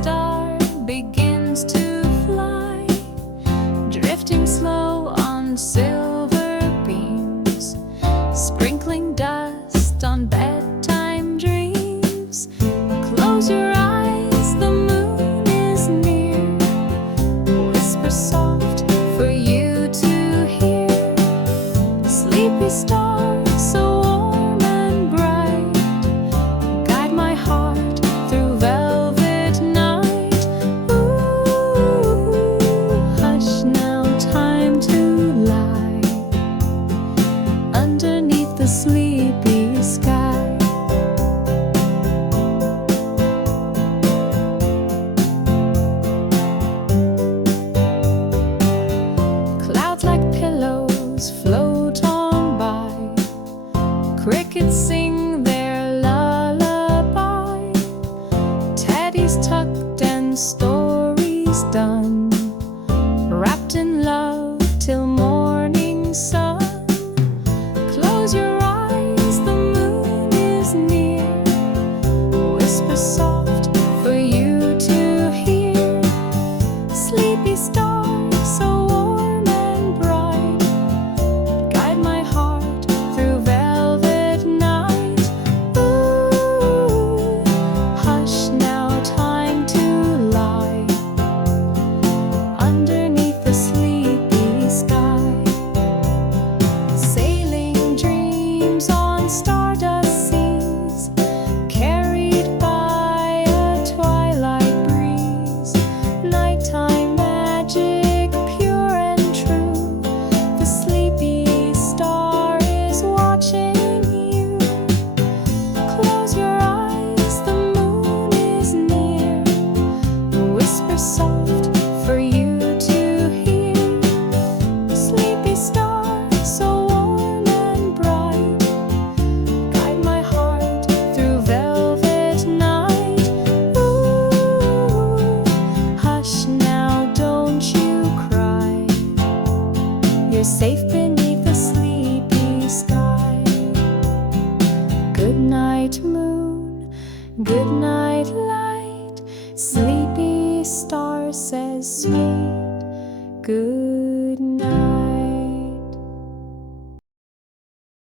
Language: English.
star begins to fly, drifting slow on silver beams, sprinkling dust on bedtime dreams. Close your eyes, the moon is near. Whisper soft for you to hear. Sleepy star, so warm and bright, guide my heart through velvet night. Ooh, hush now, time to lie underneath the sleepy sky. Clouds like pillows float on by, crickets sing their lullaby, teddies tucked and stories done, wrapped in love till morning sun. Close your eyes, the moon is near. Whisper soft for you to hear. Sleepy star, so warm and bright, guide my heart through velvet night. Ooh, hush now, time to lie underneath the sleepy sky. Sailing dreams on stardust seas, carried by a twilight breeze. Nighttime magic, pure and true. The sleepy star is watching you. Close your eyes, the moon is near. Whisper soft for you to hear. Sleepy star, so warm and bright, guide my heart through velvet night. Ooh, hush now, don't you cry. You're safe beneath the sleepy sky. Good night, moon. Good night, light. Sleepy star says sweet good